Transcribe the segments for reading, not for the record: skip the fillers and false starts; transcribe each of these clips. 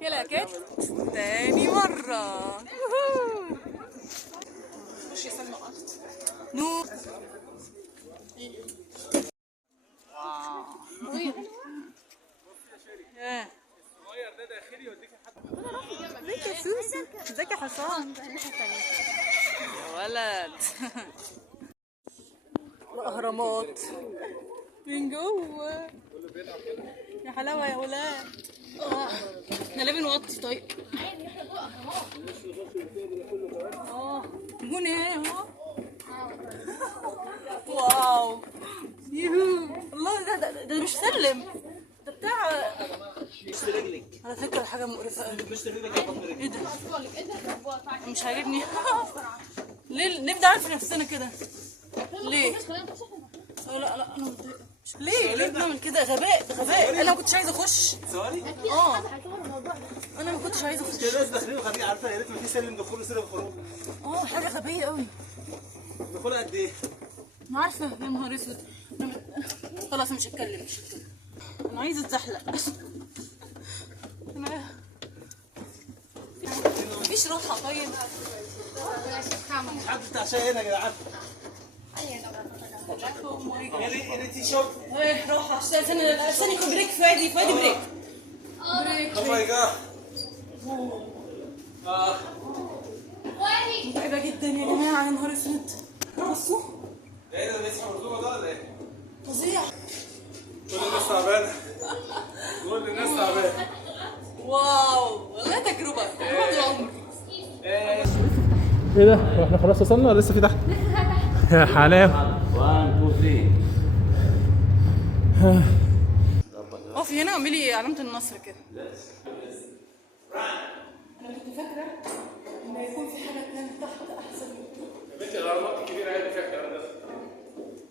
كلاكيت تاني مرة. خش يا سلمى ارض. نو ازيك يا سوسو؟ ازيك يا حصان؟ يا ولد. الأهرامات من جوه. يا حلاوة يا ولاد. احنا ليه بنوطي طيب؟ جون ايه اهو. واو يوهو. الله ده مش سلم، ده بتاع على فكرة حاجة مقرفة قوي. ايه ده؟ مش عاجبني. ليه نبدأ عارف نفسنا كده؟ ليه؟ لا انا متضايقة. ليه بنعمل كده؟ غباء. انا ما كنتش عايزة اخش. ثواني. انا ما كنتش عايزة اخش. كده ناس داخلين وخارجين، عارفه يا ريت ما في سلم دخول وسلم خروج. حاجة غبية قوي. دخول قد ايه؟ انا عارفة. يا نهار اسود. خلاص مش هتكلم. انا عايزة اتزحلق. مفيش راحة طيب. حد بتاع شاي هنا يا جدعان. يعني تي شوب. ايه راحة. استني في بريك. فادي بريك. او ماي جاد. متعبة جدا يا جماعة. يا نهار اسود. بصوا. ايه ده بيسحب الرطوبه ده ولا ايه؟ فظيع. كل الناس تعبانه. كل الناس تعبانه. واو والله تجربة العمر. ايه ده؟ احنا خلاص وصلنا ولا لسه في تحت؟ يا حلاوه. 1 2 3. اقفي هنا واعملي علامة النصر كده. انا كنت فاكرة ان يكون في حاجة كانت تحت احسن من كده. بنتي الارمات الكبيره عادي فيها الكلام ده.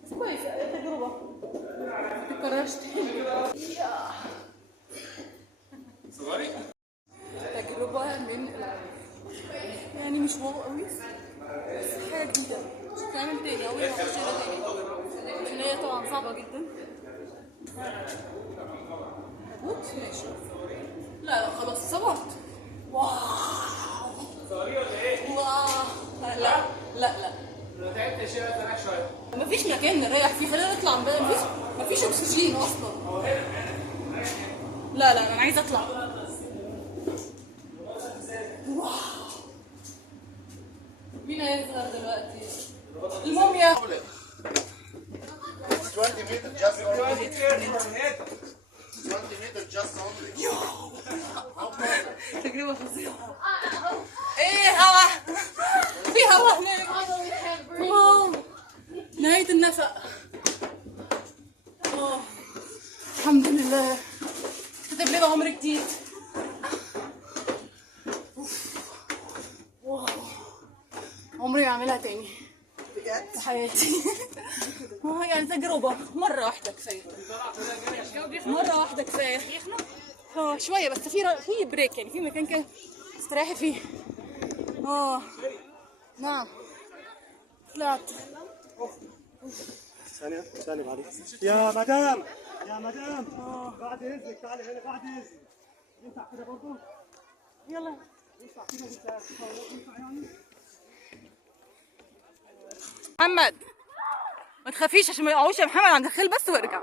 بس كويس تجربة ما تتكررش تاني. صغيري؟ تجربة من العالم. يعني مش واو قوي بس حاجة جديدة. مش هتعمل تاني أو هتخش تاني عشان هي طبعا صعبة جدا. هتموت ماشي. لا خلاص صبرت. واو. صغيري ولا ايه؟ واو. لا لو تعبت يا شيخ استريح شويه. مفيش مكان نريح فيه. خلينا نطلع من بدري. مفيش اكسجين اصلا. لا انا عايزه اطلع. واو. مين هيظهر دلوقتي؟ الموميا. 20 meter just only. 20 meter just only. تجربة فظيعة. ايه هوا. في هوا هناك. واو. نهاية النفق. الحمد لله. كتب لنا عمر جديد. واو. عمري ما اعملها تاني في حياتي. يعني تجربة مرة واحدة كفاية. مرة واحدة كفاية. شوية بس في بريك، يعني في مكان كده استريحي فيه. نعم طلعت. ثانية معلش. يا مدام بعد اذنك تعالي هنا بعد اذنك. ينفع كده برضه؟ يلا ينفع كده ينفع يعني؟ محمد ما تخافيش عشان ما يقعوش يا محمد عند الخيل بس وارجع.